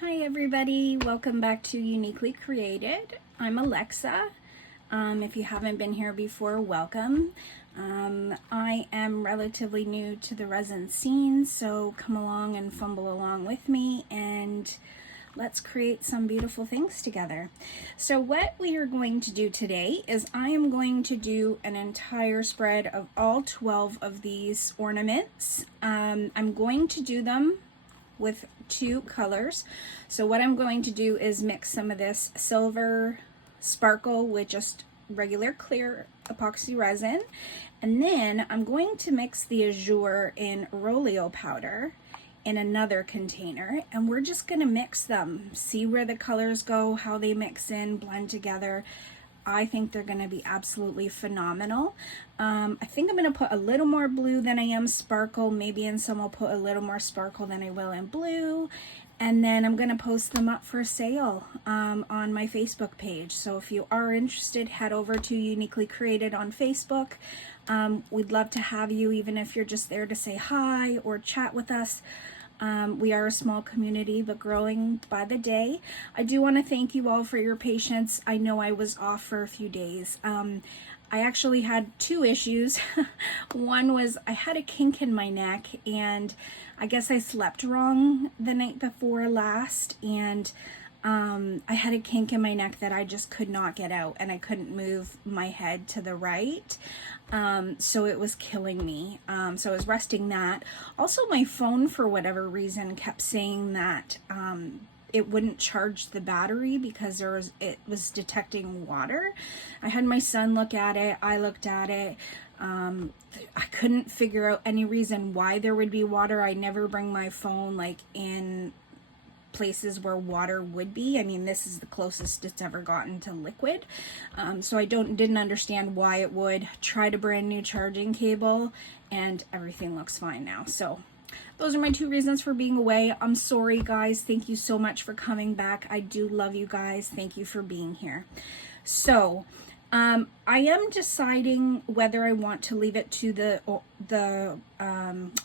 Hi everybody, welcome back to Uniquely Created. I'm Alexa. If you haven't been here before, welcome. I am relatively new to the resin scene, so come along and fumble along with me and let's create some beautiful things together. So what we are going to do today is I am going to do an entire spread of all 12 of these ornaments. I'm going to do them with two colors. So what I'm going to do is mix some of this silver sparkle with just regular clear epoxy resin, and then I'm going to mix the azure in Roleo powder in another container, and we're just going to mix them, see where the colors go, how they mix in, blend together. I think they're going to be absolutely phenomenal. I think I'm going to put a little more blue than I am sparkle. Maybe in some I'll put a little more sparkle than I will in blue. And then I'm going to post them up for sale on my Facebook page. So if you are interested, head over to Uniquely Created on Facebook. We'd love to have you, even if you're just there to say hi or chat with us. We are a small community, but growing by the day. I do want to thank you all for your patience. I know I was off for a few days. I actually had two issues. One was I had a kink in my neck, and I guess I slept wrong the night before last, and I had a kink in my neck that I just could not get out, and I couldn't move my head to the right. So it was killing me. So I was resting that. Also, my phone, for whatever reason, kept saying that it wouldn't charge the battery because it was detecting water. I had my son look at it. I looked at it. I couldn't figure out any reason why there would be water. I never bring my phone like in places where water would be. I mean, this is the closest it's ever gotten to liquid. So I didn't understand why it would. Tried a brand new charging cable and everything looks fine now. So those are my two reasons for being away. I'm sorry guys. Thank you so much for coming back. I do love you guys. Thank you for being here. So I am deciding whether I want to leave it to the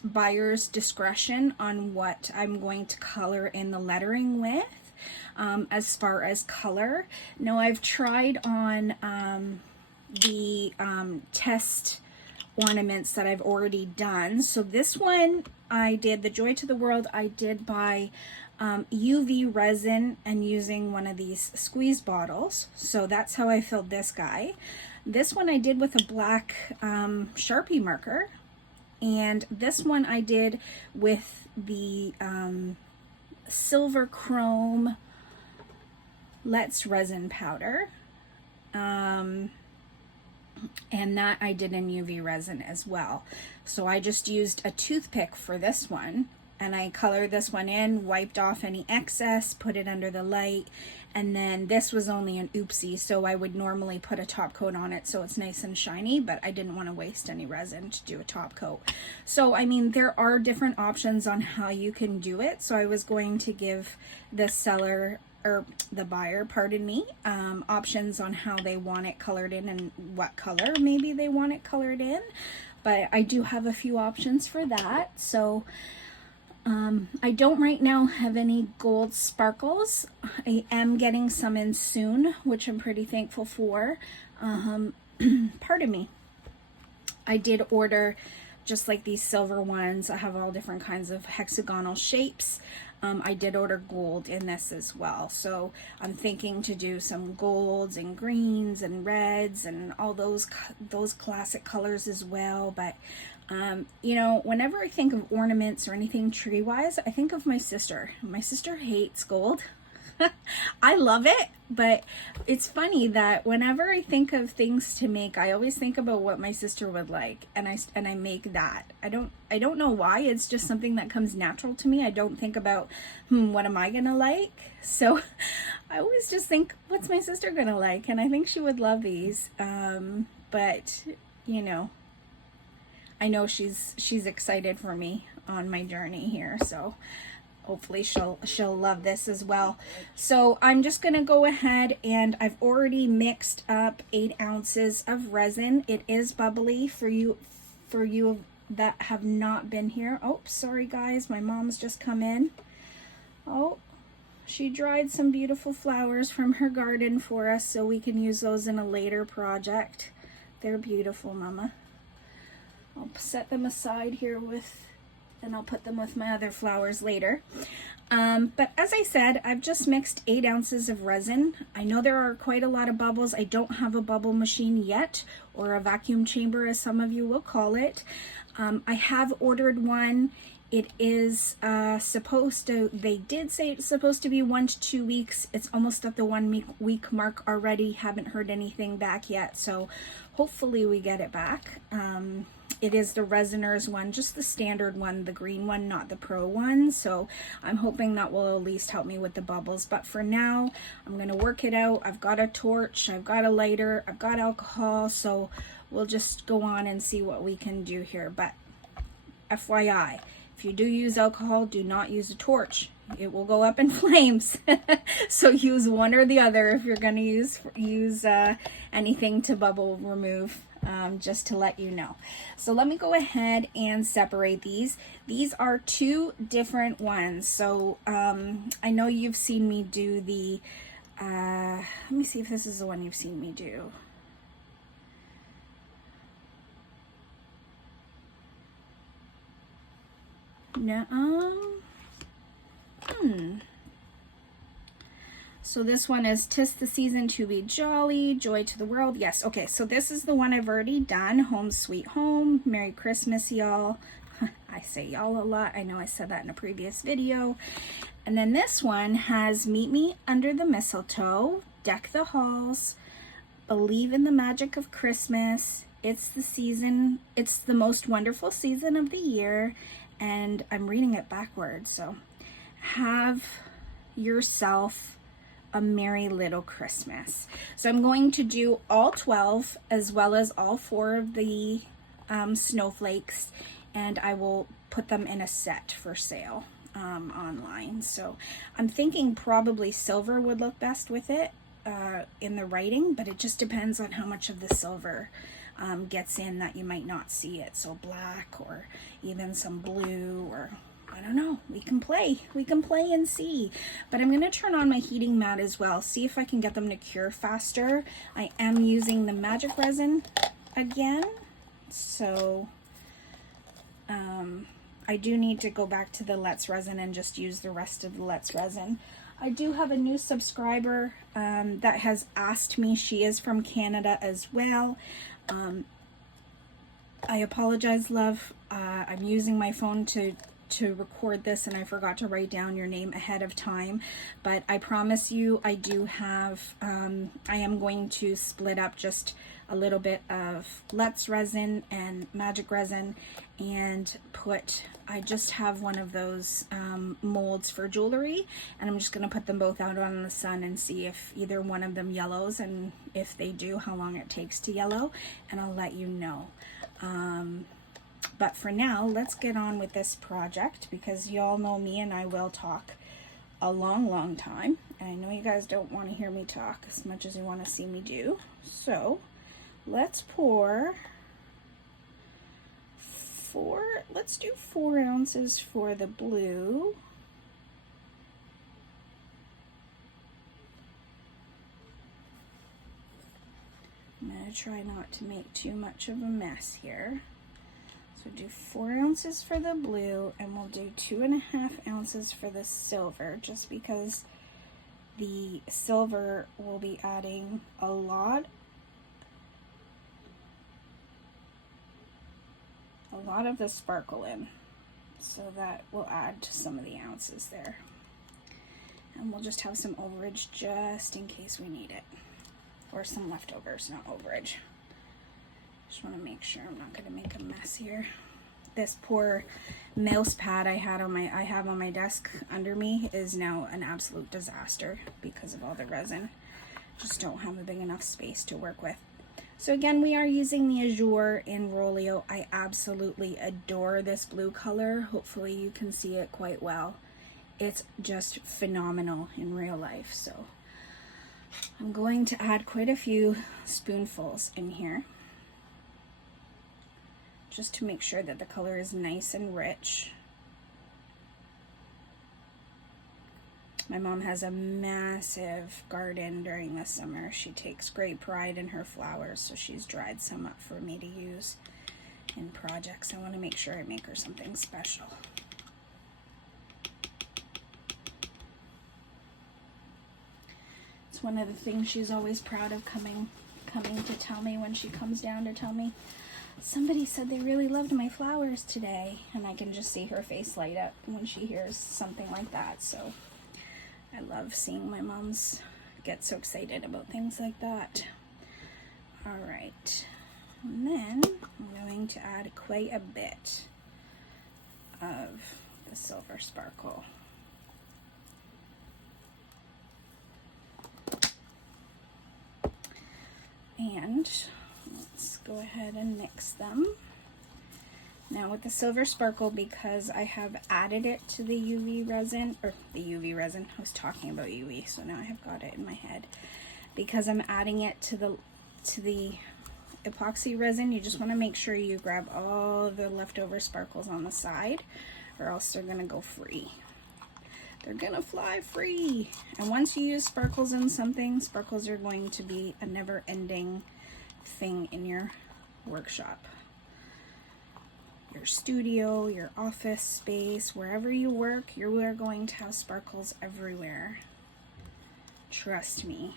buyer's discretion on what I'm going to color in the lettering with, as far as color. Now I've tried on the test ornaments that I've already done. So this one I did, the Joy to the World, I did by UV resin and using one of these squeeze bottles. So that's how I filled this guy. This one I did with a black Sharpie marker, and this one I did with the silver chrome Let's resin powder, and that I did in UV resin as well. So I just used a toothpick for this one, and I colored this one in, wiped off any excess, put it under the light, and then this was only an oopsie, so I would normally put a top coat on it so it's nice and shiny, but I didn't want to waste any resin to do a top coat. So I mean, there are different options on how you can do it. So I was going to give the seller, or the buyer, pardon me, options on how they want it colored in and what color maybe they want it colored in, but I do have a few options for that. So I don't right now have any gold sparkles. I am getting some in soon, which I'm pretty thankful for. Pardon me. I did order just like these silver ones. I have all different kinds of hexagonal shapes. I did order gold in this as well. So I'm thinking to do some golds and greens and reds and all those classic colors as well. But you know, whenever I think of ornaments or anything tree-wise, I think of my sister. My sister hates gold. I love it, but it's funny that whenever I think of things to make, I always think about what my sister would like, and I make that. I don't know why. It's just something that comes natural to me. I don't think about, what am I gonna like? So I always just think, what's my sister gonna like? And I think she would love these. But you know, I know she's excited for me on my journey here, so hopefully she'll love this as well. So I'm just gonna go ahead, and I've already mixed up 8 ounces of resin. It is bubbly for you that have not been here. Oh, sorry guys, my mom's just come in. Oh, She dried some beautiful flowers from her garden for us so we can use those in a later project. They're beautiful, Mama. I'll set them aside here and I'll put them with my other flowers later. But as I said, I've just mixed 8 ounces of resin. I know there are quite a lot of bubbles. I don't have a bubble machine yet, or a vacuum chamber as some of you will call it. I have ordered one. It is they did say it's supposed to be 1 to 2 weeks. It's almost at the 1 week mark already. Haven't heard anything back yet, so hopefully we get it back. It is the Resiners one, just the standard one, the green one, not the pro one. So I'm hoping that will at least help me with the bubbles. But for now, I'm going to work it out. I've got a torch, I've got a lighter, I've got alcohol. So we'll just go on and see what we can do here. But FYI, if you do use alcohol, do not use a torch. It will go up in flames. So use one or the other if you're going to use anything to bubble remove. Just to let you know. So let me go ahead and separate these. These are 2 different ones. So I know you've seen me do the, let me see if this is the one you've seen me do. No, So this one is 'Tis the Season to Be Jolly, Joy to the World. Yes, okay, so this is the one I've already done. Home Sweet Home, Merry Christmas, y'all. I say y'all a lot. I know I said that in a previous video. And then this one has Meet Me Under the Mistletoe, Deck the Halls, Believe in the Magic of Christmas, It's the Season, It's the Most Wonderful Season of the Year, and I'm reading it backwards, so Have Yourself a Merry Little Christmas. So I'm going to do all 12 as well as all 4 of the snowflakes, and I will put them in a set for sale online. So I'm thinking probably silver would look best with it in the writing, but it just depends on how much of the silver gets in that you might not see it. So black or even some blue, or I don't know, we can play and see. But I'm going to turn on my heating mat as well, see if I can get them to cure faster. I am using the magic resin again, so I do need to go back to the Let's Resin and just use the rest of the Let's Resin. I do have a new subscriber that has asked me. She is from Canada as well. I apologize, love. I'm using my phone to record this, and I forgot to write down your name ahead of time, but I promise you I do have I am going to split up just a little bit of Let's Resin and magic resin and I just have one of those molds for jewelry, and I'm just going to put them both out on the sun and see if either one of them yellows, and if they do, how long it takes to yellow, and I'll let you know. But for now, let's get on with this project, because y'all know me and I will talk a long time. And I know you guys don't want to hear me talk as much as you want to see me do. So let's let's do 4 ounces for the blue. I'm going to try not to make too much of a mess here. So do 4 ounces for the blue, and we'll do 2.5 ounces for the silver, just because the silver will be adding a lot of the sparkle in, so that will add to some of the ounces there. And we'll just have some overage just in case we need it, or some leftovers, not overage. Just want to make sure I'm not going to make a mess here. This poor mouse pad I have on my desk under me is now an absolute disaster because of all the resin. Just don't have a big enough space to work with. So again, we are using the Azure in Rolio. I absolutely adore this blue color. Hopefully you can see it quite well. It's just phenomenal in real life. So I'm going to add quite a few spoonfuls in here, just to make sure that the color is nice and rich. My mom has a massive garden during the summer. She takes great pride in her flowers, so she's dried some up for me to use in projects. I want to make sure I make her something special. It's one of the things she's always proud of coming to tell me when she comes down to tell me, somebody said they really loved my flowers today. And I can just see her face light up when she hears something like that. So I love seeing my moms get so excited about things like that. All right. And then I'm going to add quite a bit of the silver sparkle. And let's go ahead and mix them. Now with the silver sparkle, because I have added it to the UV resin, or the UV resin, I was talking about UV, so now I have got it in my head. Because I'm adding it to the epoxy resin, you just want to make sure you grab all the leftover sparkles on the side, or else they're going to go free. They're gonna fly free. And once you use sparkles in something, sparkles are going to be a never-ending thing in your workshop, your studio, your office space, wherever you work, you are going to have sparkles everywhere. Trust me.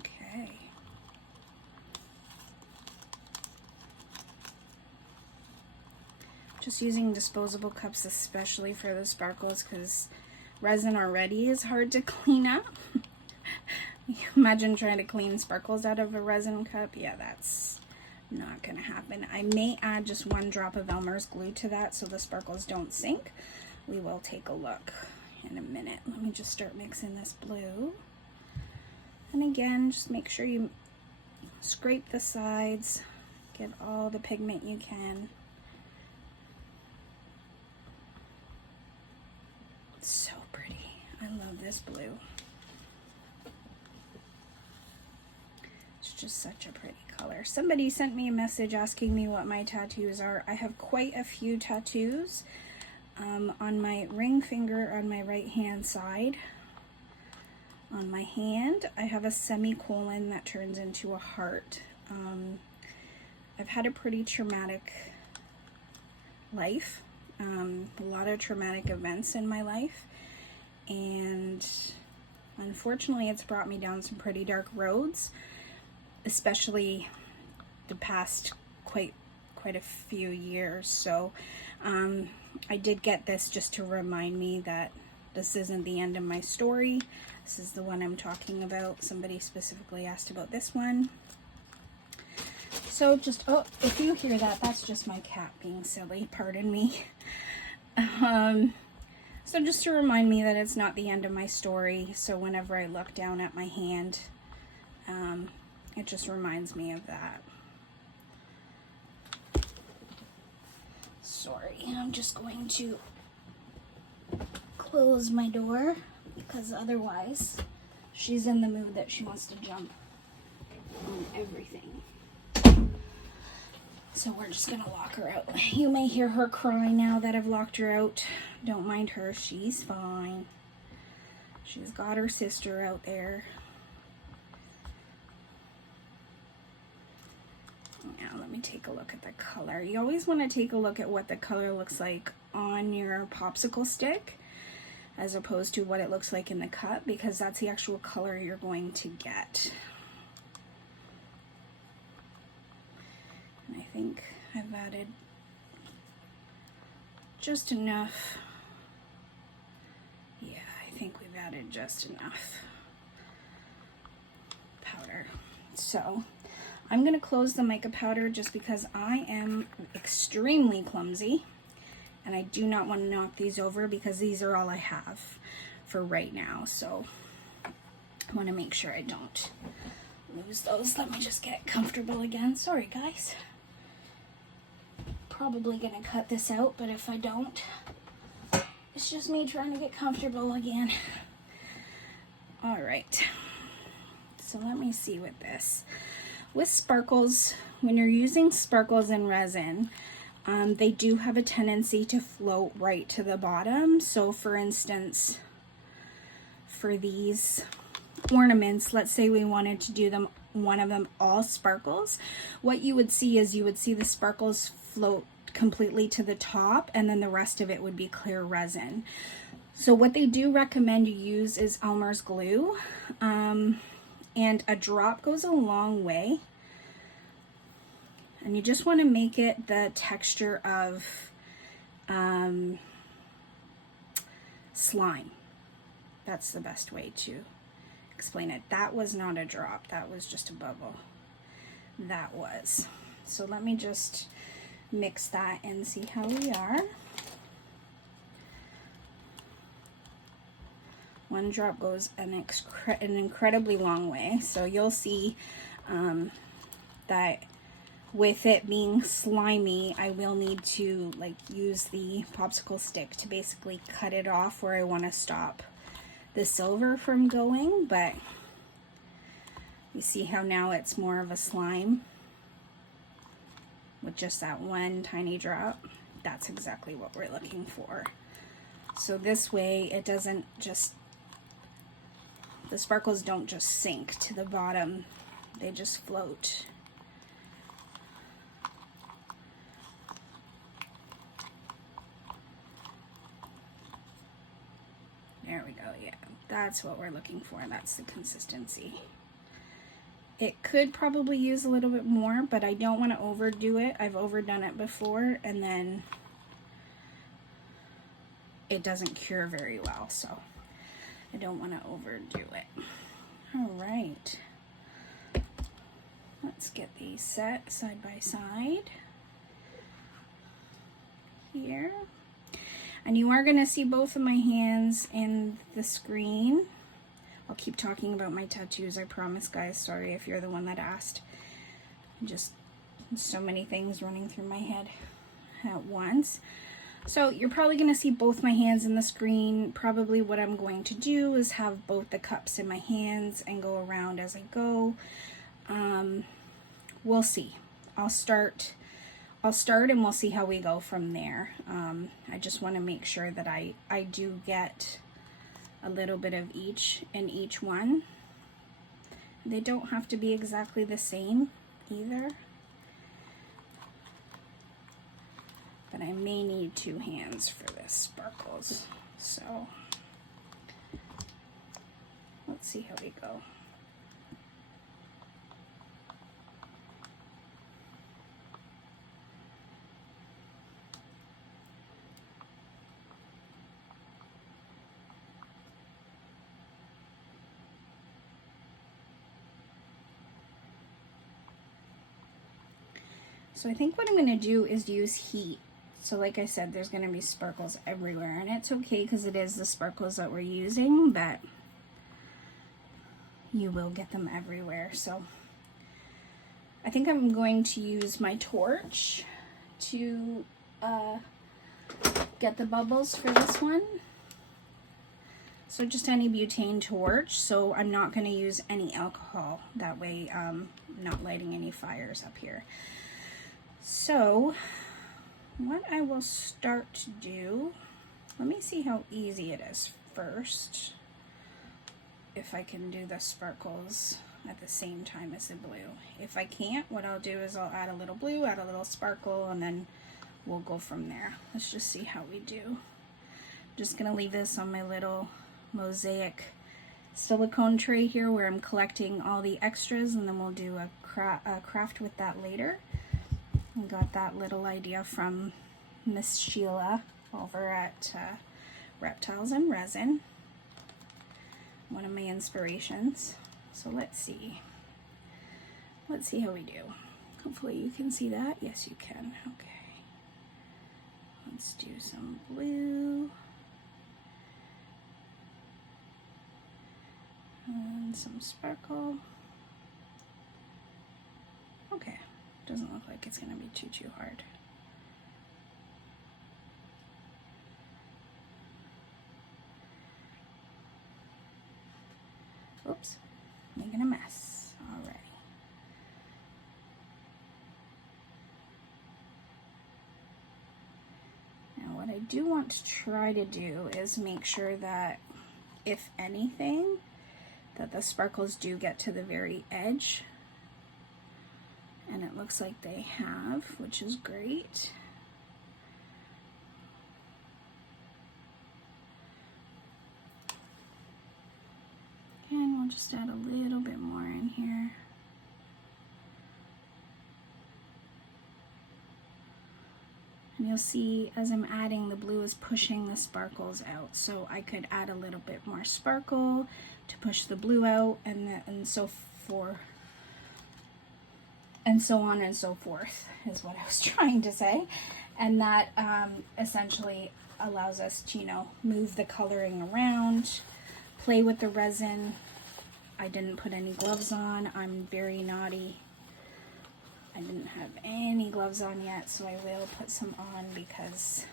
Okay. Just using disposable cups, especially for the sparkles, because resin already is hard to clean up. Imagine trying to clean sparkles out of a resin cup. Yeah, that's not gonna happen. I may add just 1 drop of Elmer's glue to that so the sparkles don't sink. We will take a look in a minute. Let me just start mixing this blue. And again, just make sure you scrape the sides, get all the pigment you can. It's so pretty. I love this blue. It's just such a pretty color. Somebody sent me a message asking me what my tattoos are. I have quite a few tattoos on my ring finger on my right hand side. On my hand, I have a semicolon that turns into a heart. I've had a pretty traumatic life, a lot of traumatic events in my life, and unfortunately it's brought me down some pretty dark roads, especially the past quite a few years. So I did get this just to remind me that this isn't the end of my story. This is the one I'm talking about. Somebody specifically asked about this one. So just, oh, if you hear that, that's just my cat being silly, pardon me. So just to remind me that it's not the end of my story. So whenever I look down at my hand, it just reminds me of that. Sorry, I'm just going to close my door because otherwise she's in the mood that she wants to jump on everything. So we're just gonna lock her out. You may hear her cry now that I've locked her out. Don't mind her, she's fine. She's got her sister out there. Now let me take a look at the color. You always want to take a look at what the color looks like on your popsicle stick as opposed to what it looks like in the cup, because that's the actual color you're going to get. And I think I've added just enough. Yeah, I think we've added just enough powder. So I'm going to close the mica powder just because I am extremely clumsy and I do not want to knock these over because these are all I have for right now. So I want to make sure I don't lose those. Let me just get comfortable again. Sorry, guys. Probably going to cut this out, but if I don't, it's just me trying to get comfortable again. All right, so let me see with this. With sparkles, when you're using sparkles and resin, they do have a tendency to float right to the bottom. So for instance, for these ornaments, let's say we wanted to do them, one of them all sparkles, what you would see is you would see the sparkles float completely to the top, and then the rest of it would be clear resin. So what they do recommend you use is Elmer's glue, and a drop goes a long way. And you just want to make it the texture of slime. That's the best way to explain it. That was not a drop, that was just a bubble. That was. So let me just mix that and see how we are. One drop goes an incredibly long way. So you'll see that with it being slimy, I will need to like use the popsicle stick to basically cut it off where I want to stop the silver from going. But you see how now it's more of a slime with just that one tiny drop. That's exactly what we're looking for. So this way it doesn't just, the sparkles don't just sink to the bottom, they just float. There we go, yeah, that's what we're looking for, and that's the consistency. It could probably use a little bit more, but I don't want to overdo it. I've overdone it before, and then it doesn't cure very well, so I don't want to overdo it. All right, let's get these set side by side here. And you are going to see both of my hands in the screen. I'll keep talking about my tattoos, I promise, guys. Sorry if you're the one that asked. Just so many things running through my head at once. So you're probably going to see both my hands in the screen. Probably what I'm going to do is have both the cups in my hands and go around as I go. We'll see. I'll start and we'll see how we go from there. I just want to make sure that I do get a little bit of each in each one. They don't have to be exactly the same either, but I may need two hands for this sparkles. So let's see how we go. So I think what I'm going to do is use heat. So like I said, there's going to be sparkles everywhere, and it's okay because it is the sparkles that we're using, but you will get them everywhere. So I think I'm going to use my torch to get the bubbles for this one. So just any butane torch. So I'm not going to use any alcohol. That way I'm not lighting any fires up here. So what I will start to do, let me see how easy it is first. If I can do the sparkles at the same time as the blue. If I can't, what I'll do is I'll add a little blue, add a little sparkle, and then we'll go from there. Let's just see how we do. Just gonna leave this on my little mosaic silicone tray here where I'm collecting all the extras, and then we'll do a craft with that later. I got that little idea from Miss Sheila over at Reptiles and Resin, one of my inspirations. So let's see how we do. Hopefully you can see that. Yes, you can. Okay, let's do some blue and some sparkle. Okay, doesn't look like it's gonna be too hard. Oops, making a mess already. Now what I do want to try to do is make sure that, if anything, that the sparkles do get to the very edge. And it looks like they have, which is great. And we'll just add a little bit more in here. And you'll see as I'm adding, the blue is pushing the sparkles out. So I could add a little bit more sparkle to push the blue out, and so on and so forth is what I was trying to say. And that essentially allows us to, you know, move the coloring around, play with the resin. I didn't put any gloves on. I'm very naughty. I didn't have any gloves on yet, so I will put some on because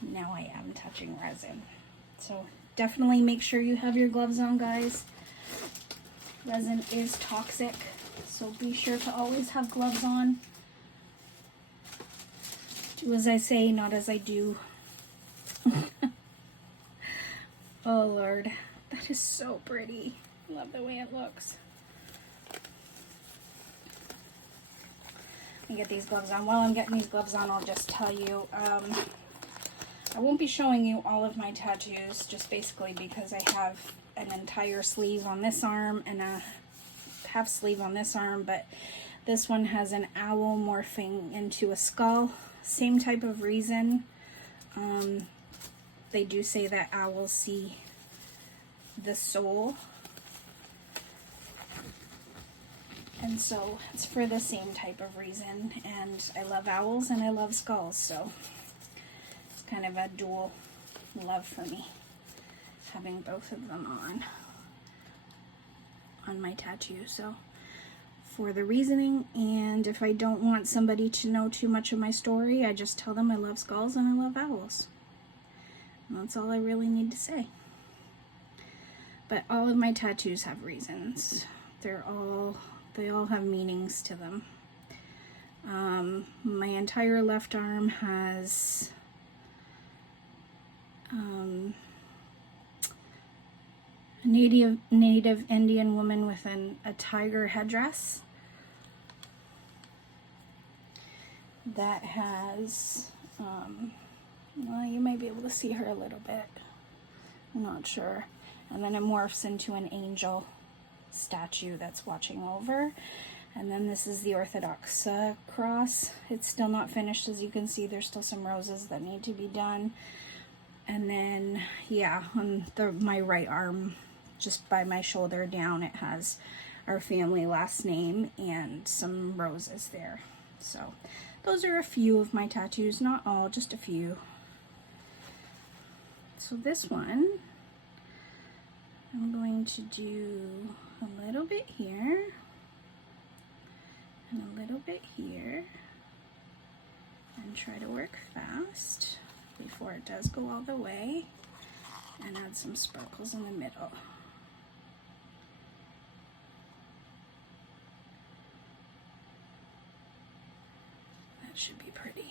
now I am touching resin. So definitely make sure you have your gloves on, guys. Resin is toxic, so be sure to always have gloves on. Do as I say, not as I do. Oh Lord, that is so pretty. Love the way it looks. Let me get these gloves on. While I'm getting these gloves on, I'll just tell you, I won't be showing you all of my tattoos, just basically because I have an entire sleeve on this arm and a half sleeve on this arm, but this one has an owl morphing into a skull. Same type of reason. They do say that owls see the soul. And so it's for the same type of reason. And I love owls and I love skulls, so it's kind of a dual love for me, having both of them on my tattoo. So for the reasoning, and if I don't want somebody to know too much of my story, I just tell them I love skulls and I love owls. And that's all I really need to say. But all of my tattoos have reasons. They all have meanings to them. My entire left arm has a native Indian woman with a tiger headdress that has, well, you might be able to see her a little bit. I'm not sure. And then it morphs into an angel statue that's watching over. And then this is the Orthodox cross. It's still not finished, as you can see. There's still some roses that need to be done. And then, yeah, on my right arm, just by my shoulder down, it has our family last name and some roses there. So those are a few of my tattoos, not all, just a few. So this one, I'm going to do a little bit here and a little bit here, and try to work fast before it does go all the way, and add some sparkles in the middle. That should be pretty.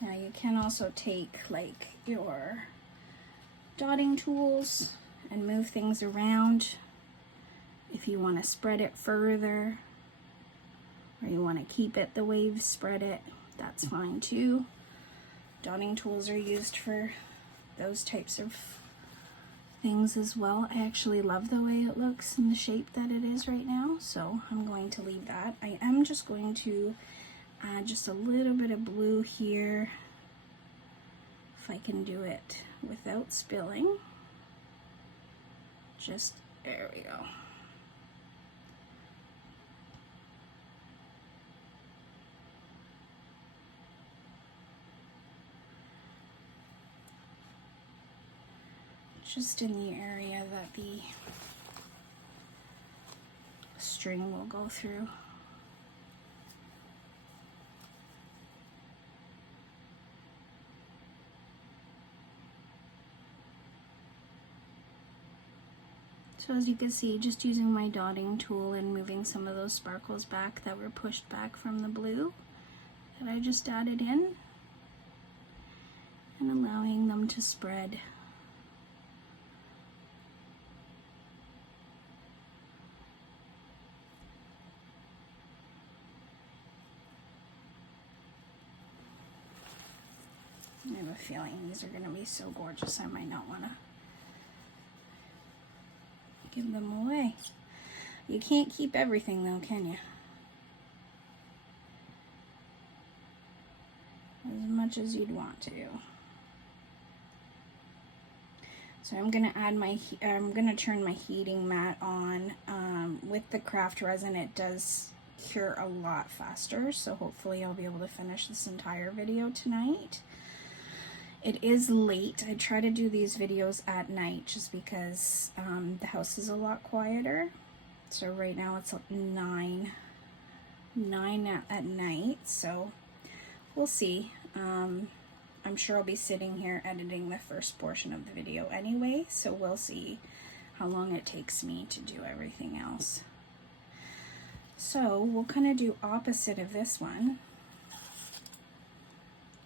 Now you can also take like your dotting tools and move things around if you want to spread it further, or you want to keep it the way you've spread it. That's fine too. Dotting tools are used for those types of things as well. I actually love the way it looks and the shape that it is right now, so I'm going to leave that. I am just going to add just a little bit of blue here, if I can do it without spilling. Just, there we go. Just in the area that the string will go through. So as you can see, just using my dotting tool and moving some of those sparkles back that were pushed back from the blue that I just added in, and allowing them to spread. I have a feeling these are going to be so gorgeous I might not want to give them away. You can't keep everything though, can you? As much as you'd want to. So I'm gonna add I'm gonna turn my heating mat on. With the craft resin, it does cure a lot faster, so hopefully I'll be able to finish this entire video tonight. It is late. I try to do these videos at night just because the house is a lot quieter. So right now it's 9 at night, so we'll see. I'm sure I'll be sitting here editing the first portion of the video anyway, so we'll see how long it takes me to do everything else. So we'll kind of do opposite of this one,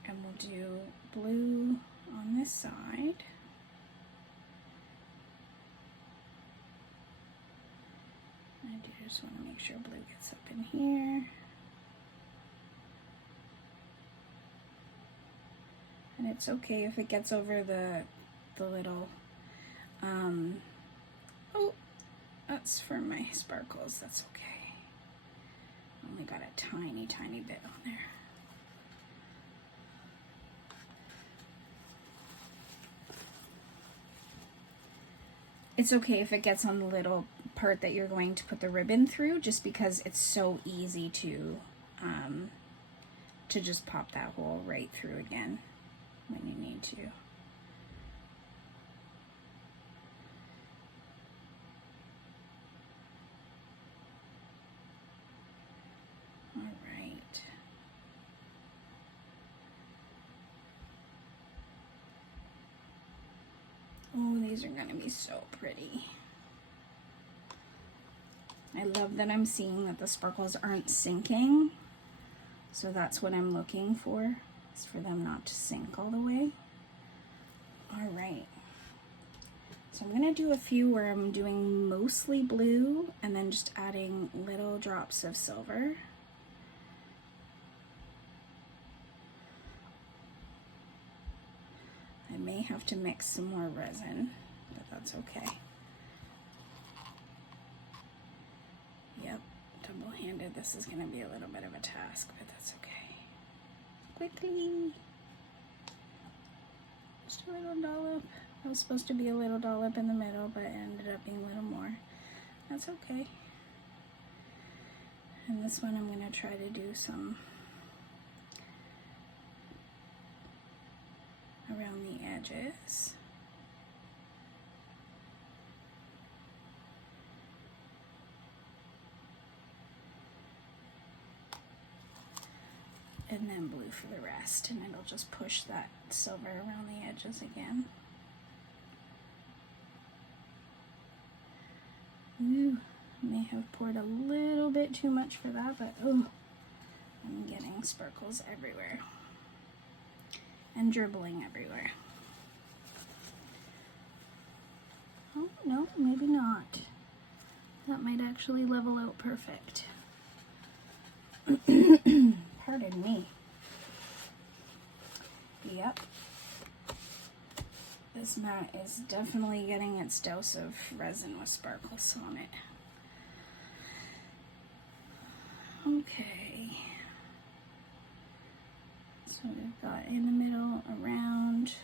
and we'll do blue on this side. I do just want to make sure blue gets up in here. And it's okay if it gets over the little, oh, that's for my sparkles, that's okay. Only got a tiny, tiny bit on there. It's okay if it gets on the little part that you're going to put the ribbon through, just because it's so easy to just pop that hole right through again when you need to. All right. Oh, these are gonna be so pretty. I love that I'm seeing that the sparkles aren't sinking. So that's what I'm looking for, is for them not to sink all the way. All right. So I'm gonna do a few where I'm doing mostly blue and then just adding little drops of silver. I may have to mix some more resin, but that's okay. Yep, double-handed. This is gonna be a little bit of a task, but that's okay. Quickly. Just a little dollop. It was supposed to be a little dollop in the middle, but it ended up being a little more. That's okay. And this one I'm gonna try to do some around the edges. And then blue for the rest, and it'll just push that silver around the edges again. Ooh, may have poured a little bit too much for that, but oh, I'm getting sparkles everywhere. And dribbling everywhere. Oh, no, maybe not. That might actually level out perfect. Pardon me. Yep. This mat is definitely getting its dose of resin with sparkles on it. Okay. So we've got in the middle, around.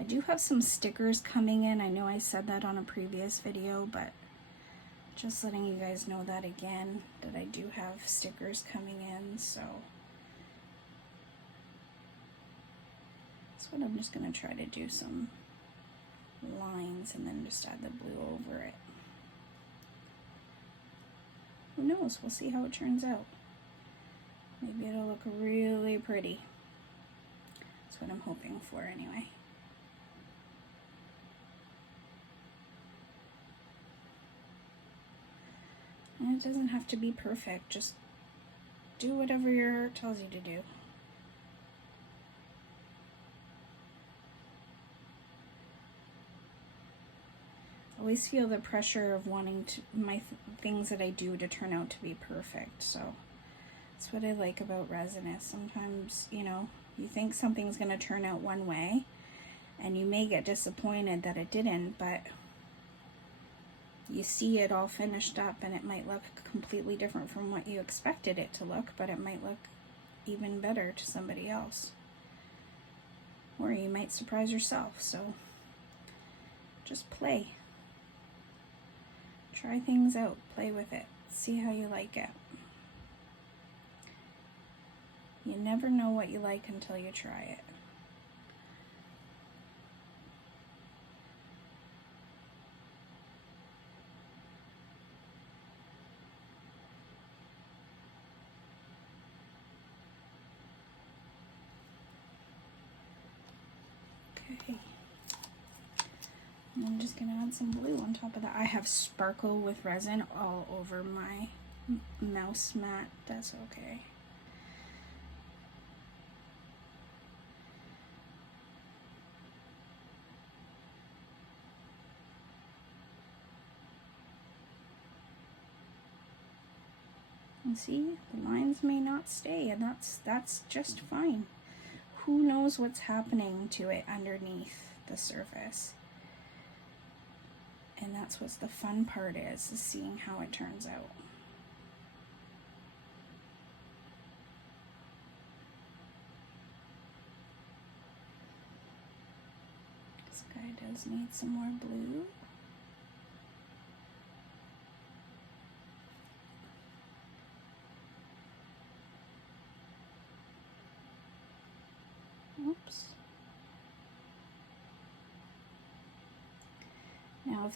I do have some stickers coming in. I know I said that on a previous video, but just letting you guys know that again, that I do have stickers coming in, so that's what I'm just going to try to do, some lines and then just add the blue over it. who knows? We'll see how it turns out. Maybe it'll look really pretty. That's what I'm hoping for anyway. And it doesn't have to be perfect, just do whatever your heart tells you to do. I always feel the pressure of wanting to things that I do to turn out to be perfect. So that's what I like about resin is sometimes, you know, you think something's going to turn out one way and you may get disappointed that it didn't, but you see it all finished up and it might look completely different from what you expected it to look, but it might look even better to somebody else. Or you might surprise yourself. So just play. Try things out. Play with it. See how you like it. You never know what you like until you try it. Okay. And I'm just going to add some blue on top of that. I have sparkle with resin all over my mouse mat. That's okay. And see, the lines may not stay, and that's just fine. Who knows what's happening to it underneath the surface? And that's what the fun part is seeing how it turns out. This guy does need some more blue. Oops. Now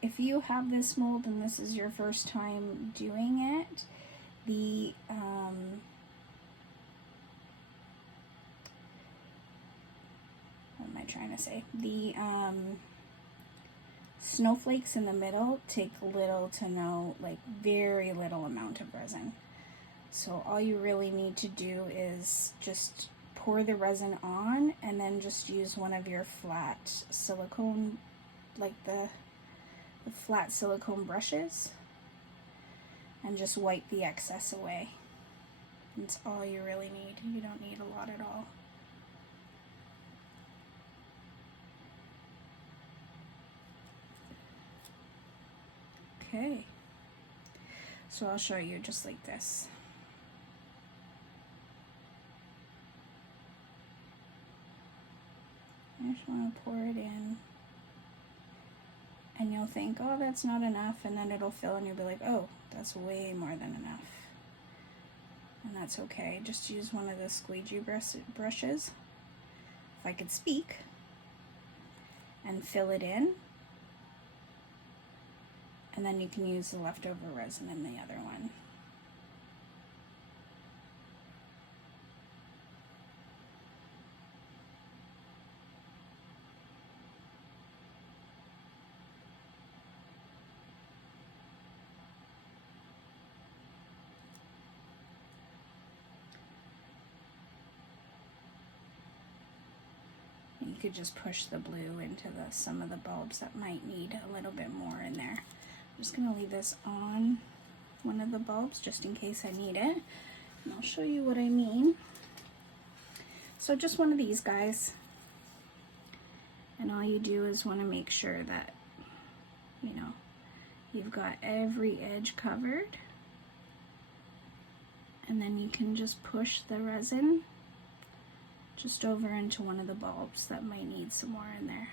if you have this mold and this is your first time doing it, what am I trying to say? The snowflakes in the middle take little to no, like very little amount of resin. So all you really need to do is just pour the resin on and then just use one of your flat silicone, like the flat silicone brushes, and just wipe the excess away. That's all you really need. You don't need a lot at all. Okay, so I'll show you just like this. I just want to pour it in, and you'll think, oh, that's not enough, and then it'll fill and you'll be like, oh, that's way more than enough. And that's okay. Just use one of the squeegee brushes, if I could speak, and fill it in, and then you can use the leftover resin in the other one. You could just push the blue into some of the bulbs that might need a little bit more in there. I'm just going to leave this on one of the bulbs just in case I need it. And I'll show you what I mean. So just one of these guys. And all you do is want to make sure that, you know, you've got every edge covered. And then you can just push the resin just over into one of the bulbs that might need some more in there.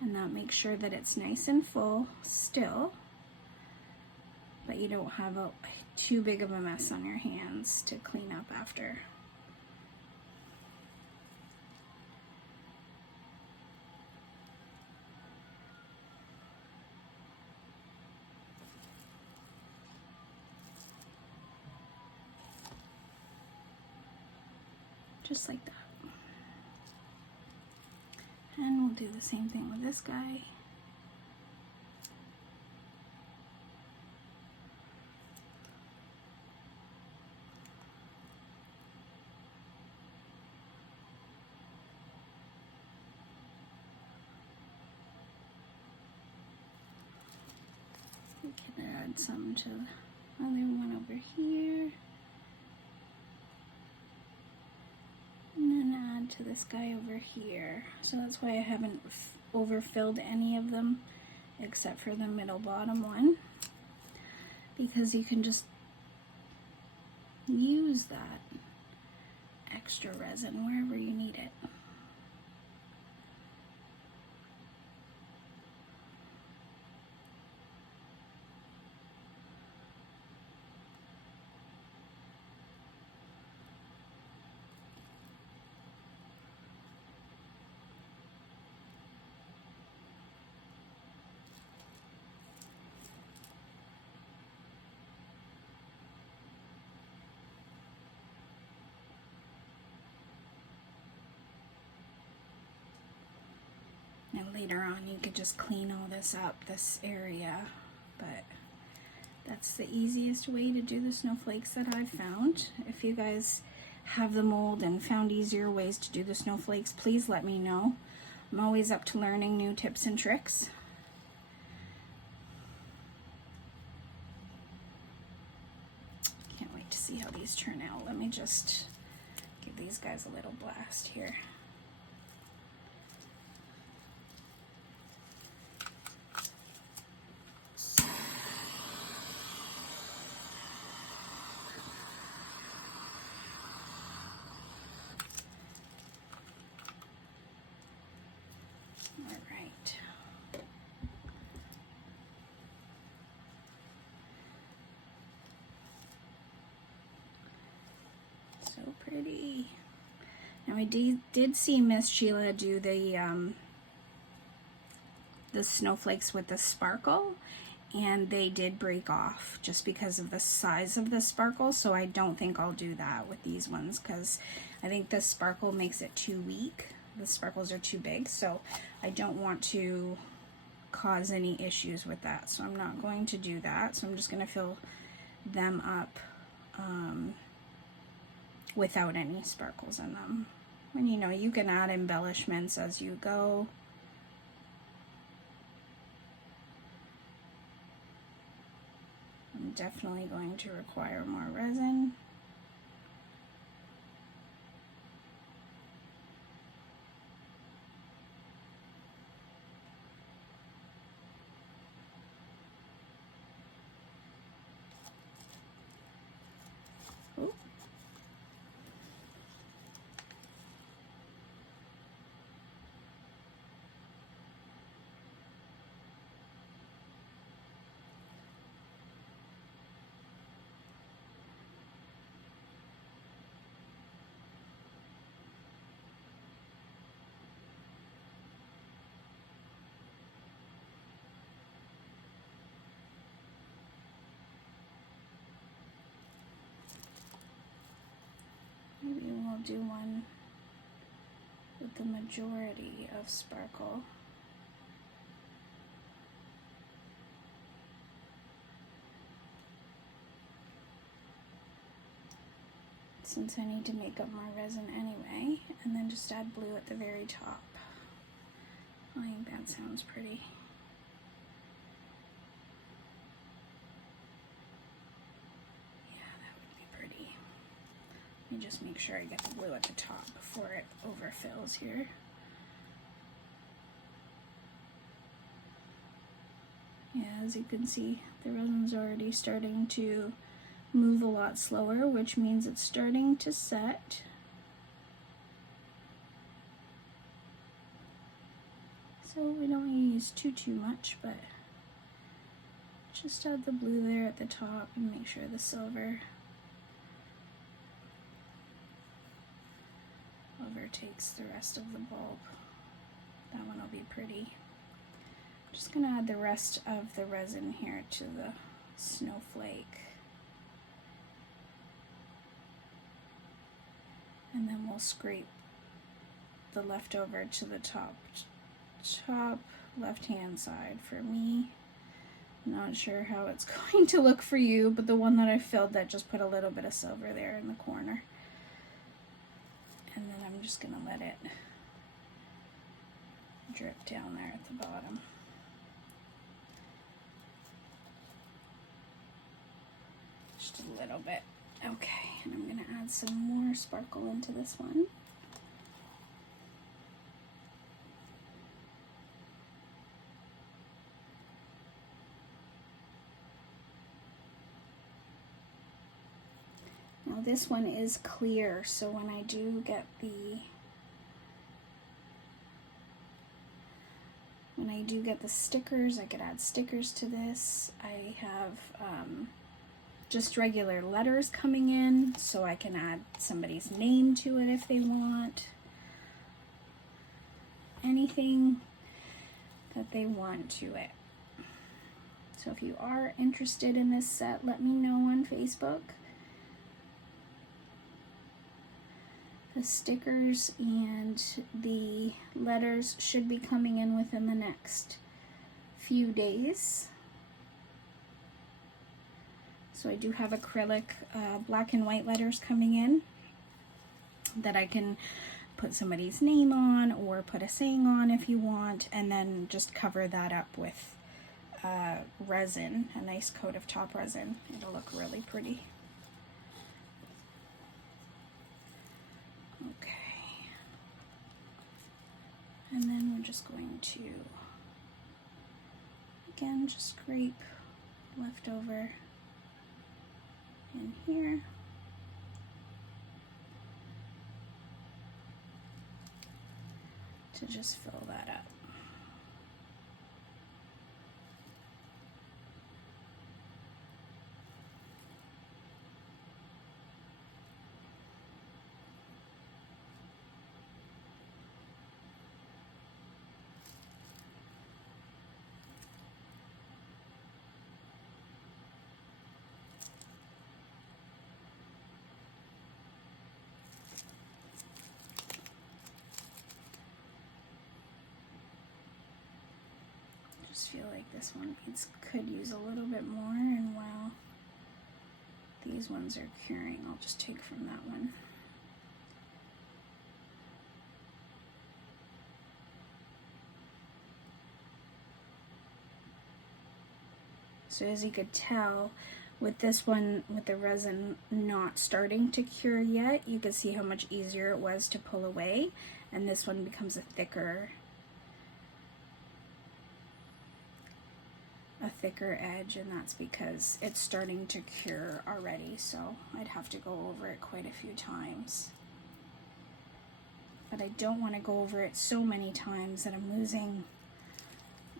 And that makes sure that it's nice and full still, but you don't have too big of a mess on your hands to clean up after. just like that. And we'll do the same thing with this guy. We can add some to the other one over here. And then add to this guy over here. So that's why I haven't overfilled any of them except for the middle bottom one, because you can just use that extra resin wherever you need it. Now later on you could just clean all this up, this area, but that's the easiest way to do the snowflakes that I've found. If you guys have the mold and found easier ways to do the snowflakes, please let me know. I'm always up to learning new tips and tricks. Can't wait to see how these turn out. Let me just give these guys a little blast here. So pretty. Now I did see Miss Sheila do the snowflakes with the sparkle, and they did break off just because of the size of the sparkle, so I don't think I'll do that with these ones because I think the sparkle makes it too weak. The sparkles are too big, so I don't want to cause any issues with that, so I'm not going to do that. So I'm just going to fill them up without any sparkles in them. And you know, you can add embellishments as you go. I'm definitely going to require more resin. Ooh. Maybe we'll do one with the majority of sparkle. Since I need to make up more resin anyway, and then just add blue at the very top. I think that sounds pretty. Let me just make sure I get the blue at the top before it overfills here. Yeah, as you can see, the resin's already starting to move a lot slower, which means it's starting to set. So we don't use too much, but just add the blue there at the top and make sure the silver overtakes the rest of the bulb. That one will be pretty. I'm just going to add the rest of the resin here to the snowflake. And then we'll scrape the leftover to the top left hand side for me. Not sure how it's going to look for you, but the one that I filled, that just put a little bit of silver there in the corner. And then I'm just gonna let it drip down there at the bottom. Just a little bit. Okay, and I'm gonna add some more sparkle into this one. Now this one is clear, so when I do get the stickers, I could add stickers to this. I have just regular letters coming in, so I can add somebody's name to it if they want. Anything that they want to it. So if you are interested in this set, let me know on Facebook. The stickers and the letters should be coming in within the next few days. So I do have acrylic black and white letters coming in that I can put somebody's name on or put a saying on if you want, and then just cover that up with resin, a nice coat of top resin. It'll look really pretty. Okay. And then we're just going to, again, just scrape leftover in here. To just fill that up. Feel like this one could use a little bit more, and while these ones are curing, I'll just take from that one. So as you could tell, with this one, with the resin not starting to cure yet, you can see how much easier it was to pull away, and this one becomes a thicker edge, and that's because it's starting to cure already, so I'd have to go over it quite a few times. But I don't want to go over it so many times that I'm losing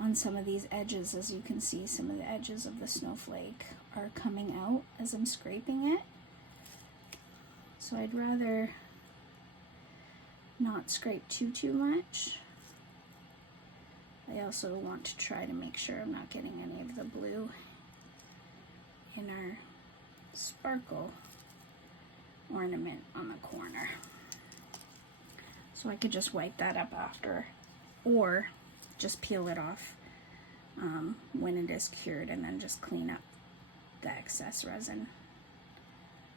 on some of these edges. As you can see, some of the edges of the snowflake are coming out as I'm scraping it. So I'd rather not scrape too much. I also want to try to make sure I'm not getting any of the blue in our sparkle ornament on the corner. So I could just wipe that up after, or just peel it off when it is cured, and then just clean up the excess resin,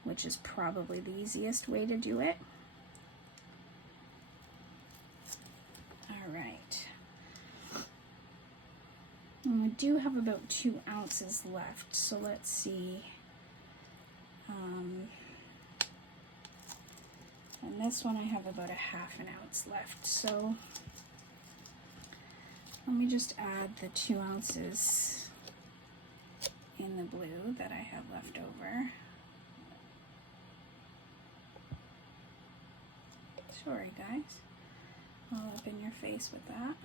which is probably the easiest way to do it. All right. I do have about 2 ounces left, so let's see. And this one I have about a ½ ounce left, so let me just add the 2 ounces in the blue that I have left over. Sorry guys, all up in your face with that.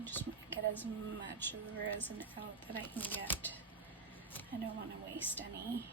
I just want to get as much of the resin out that I can get. I don't want to waste any.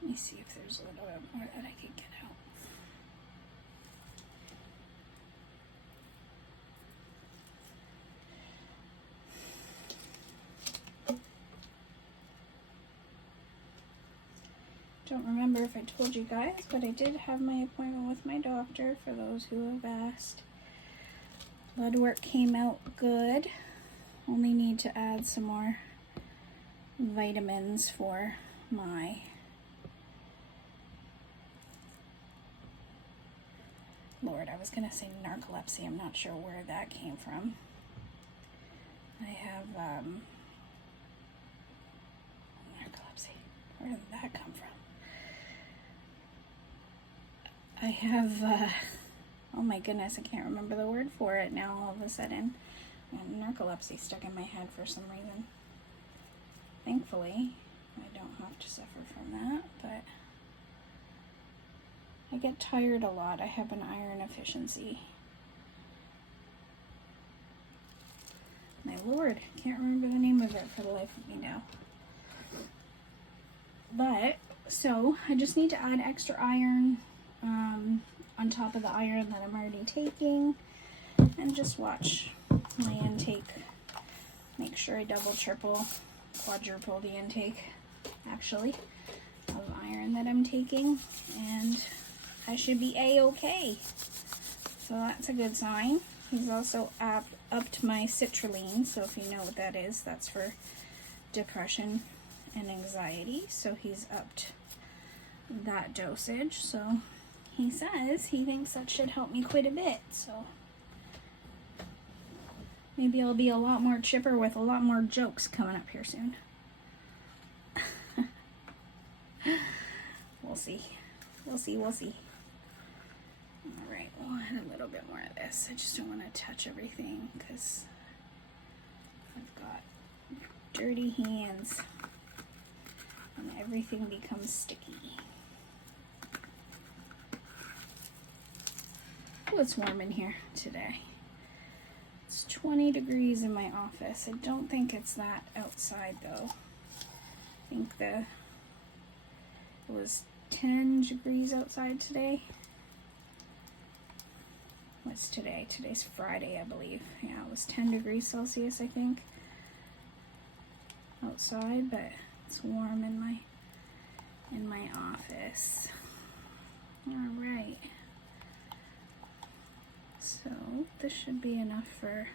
Let me see if there's a little bit more that I can get out. Don't remember if I told you guys, but I did have my appointment with my doctor, for those who have asked. Blood work came out good. Only need to add some more vitamins for my Lord, I was going to say narcolepsy. I'm not sure where that came from. I have narcolepsy. Where did that come from? I have, oh my goodness, I can't remember the word for it now all of a sudden. And narcolepsy stuck in my head for some reason. Thankfully, I don't have to suffer from that, but I get tired a lot. I have an iron deficiency. My Lord, can't remember the name of it for the life of me now. But, so, I just need to add extra iron on top of the iron that I'm already taking. And just watch my intake. Make sure I double, triple, quadruple the intake, actually, of iron that I'm taking. And I should be a-okay. So that's a good sign. He's also upped my citrulline. So if you know what that is, that's for depression and anxiety. So he's upped that dosage. So he says he thinks that should help me quite a bit. So maybe I'll be a lot more chipper with a lot more jokes coming up here soon. We'll see. We'll see. We'll see. Alright, we'll add a little bit more of this. I just don't want to touch everything because I've got dirty hands and everything becomes sticky. Oh, it's warm in here today. It's 20 degrees in my office. I don't think it's that outside though. I think it was 10 degrees outside today. What's today? Today's Friday, I believe. Yeah, it was 10 degrees Celsius, I think, outside, but it's warm in my office. All right. So this should be enough for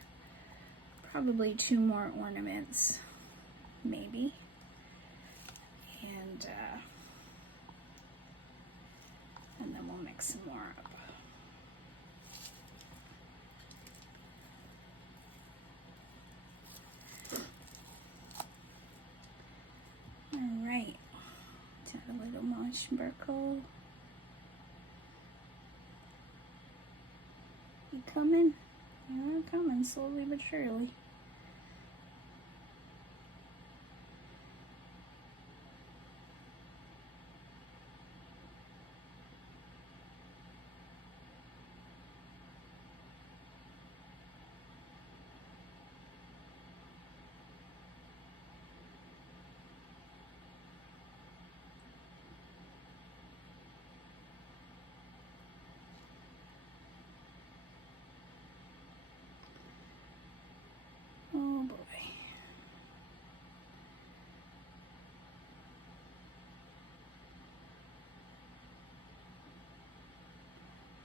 probably 2 more ornaments, maybe. And then we'll mix some more up. All right, add a little more sparkle. You coming? You're coming slowly but surely.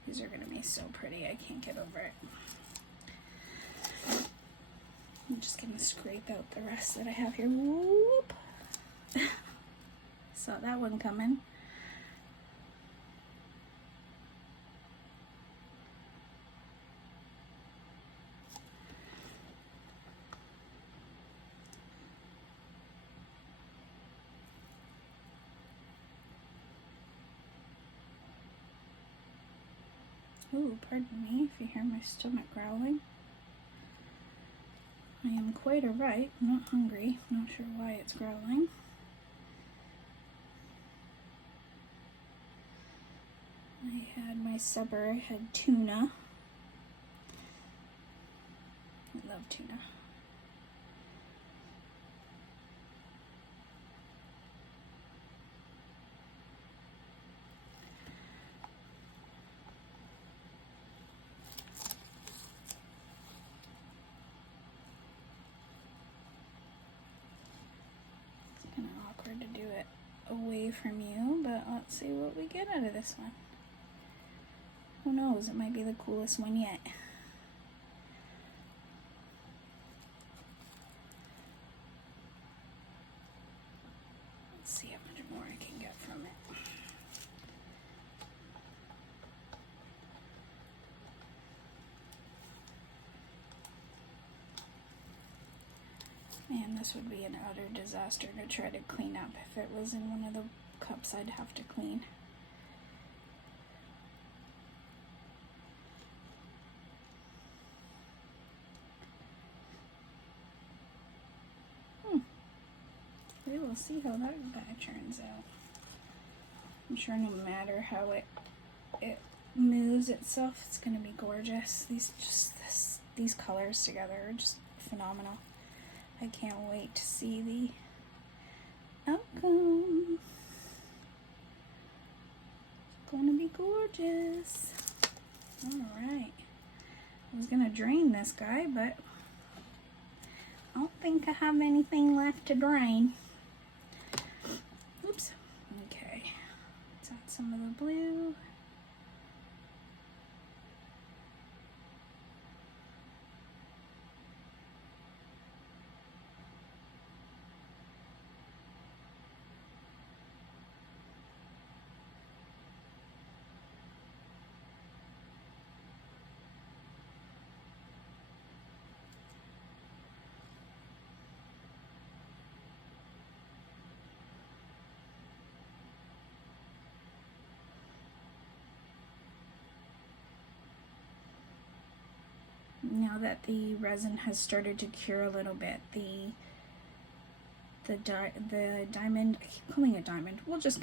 These are going to be so pretty. I can't get over it. I'm just going to scrape out the rest that I have here. Whoop! Saw that one coming. Ooh, pardon me if you hear my stomach growling. I am quite alright. I'm not hungry. I'm not sure why it's growling. I had my supper. I had tuna. I love tuna. Kind of awkward to do it away from you, but let's see what we get out of this one. Who knows, it might be the coolest one yet. Let's see how much more I can get from it. Man, this would be an utter disaster to try to clean up. If it was in one of the cups, I'd have to clean. We will see how that guy turns out. I'm sure no matter how it moves itself, it's going to be gorgeous. These colors together are just phenomenal. I can't wait to see the outcome. It's going to be gorgeous. Alright. I was going to drain this guy, but I don't think I have anything left to drain. Oops. Okay. Let's add some of the blue. Now that the resin has started to cure a little bit, the diamond, I keep calling it diamond, we'll just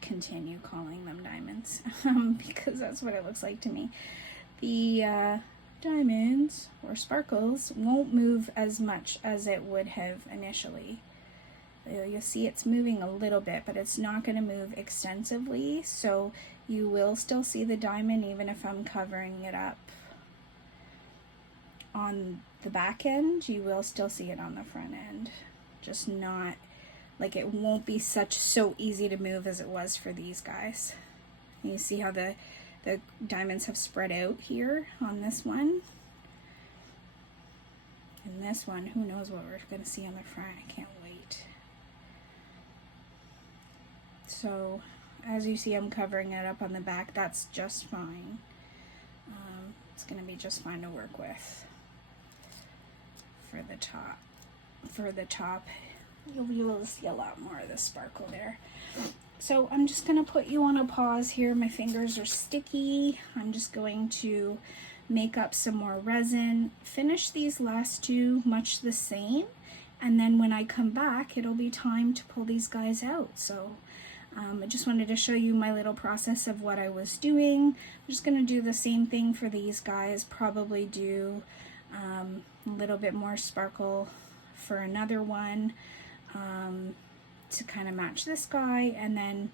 continue calling them diamonds because that's what it looks like to me. The diamonds or sparkles won't move as much as it would have initially. You'll see it's moving a little bit, but it's not going to move extensively, so you will still see the diamond even if I'm covering it up. On the back end, you will still see it on the front end. Just not, like, it won't be so easy to move as it was for these guys. You see how the diamonds have spread out here on this one? And this one, who knows what we're going to see on the front. I can't wait. So, as you see, I'm covering it up on the back. That's just fine. It's going to be just fine to work with. For the top, you will see a lot more of the sparkle there. So I'm just going to put you on a pause here. My fingers are sticky. I'm just going to make up some more resin, finish these last two much the same, and then when I come back, it'll be time to pull these guys out. So I just wanted to show you my little process of what I was doing. I'm just going to do the same thing for these guys, probably do a little bit more sparkle for another one to kind of match this guy, and then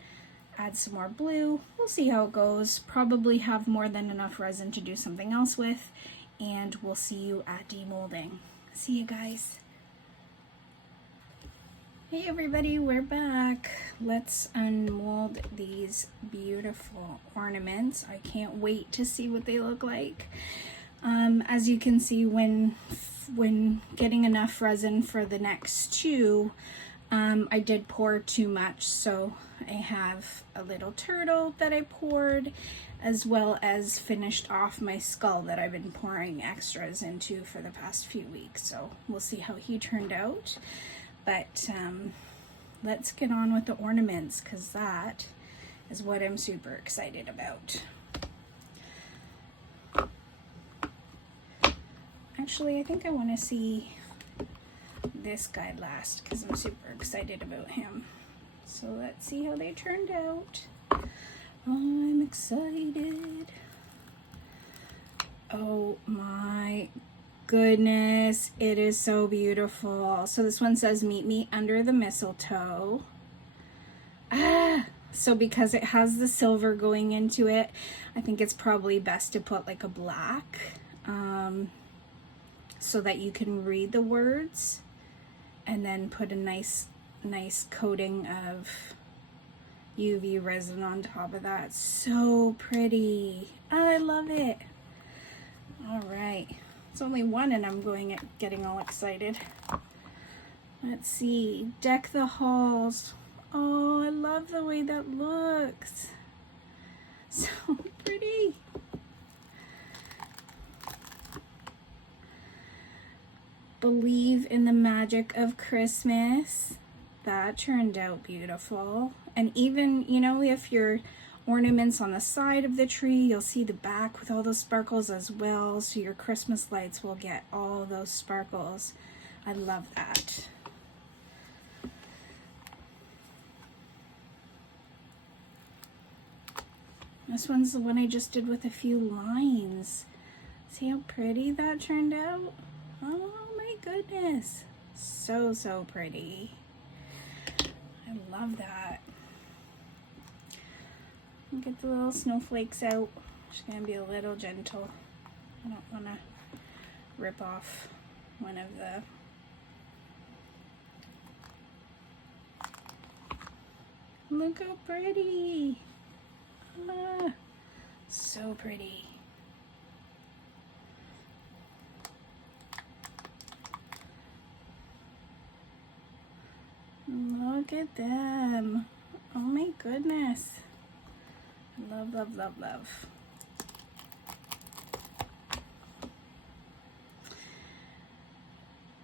add some more blue. We'll see how it goes. Probably have more than enough resin to do something else with, and we'll see you at demolding. See you guys. Hey everybody, we're back. Let's unmold these these beautiful ornaments. I can't wait to see what they look like. As you can see, when getting enough resin for the next two, I did pour too much, so I have a little turtle that I poured, as well as finished off my skull that I've been pouring extras into for the past few weeks. So we'll see how he turned out. But let's get on with the ornaments, because that is what I'm super excited about. Actually, I think I want to see this guy last, because I'm super excited about him. So let's see how they turned out. I'm excited. Oh my goodness, it is so beautiful. So this one says, "Meet me under the mistletoe." So because it has the silver going into it, I think it's probably best to put like a black, so that you can read the words, and then put a nice coating of UV resin on top of that. So pretty. Oh, I love it. All right, it's only one and I'm getting all excited. Let's see, deck the halls. Oh, I love the way that looks. So pretty. Believe in the magic of Christmas. That turned out beautiful. And even, you know, if your ornaments on the side of the tree, you'll see the back with all those sparkles as well. So your Christmas lights will get all those sparkles. I love that. This one's the one I just did with a few lines. See how pretty that turned out? Oh my goodness. So pretty. I love that. Get the little snowflakes out. Just gonna be a little gentle. I don't want to rip off one of the... Look how pretty. Ah, so pretty. Look at them. Oh my goodness. Love, love, love, love.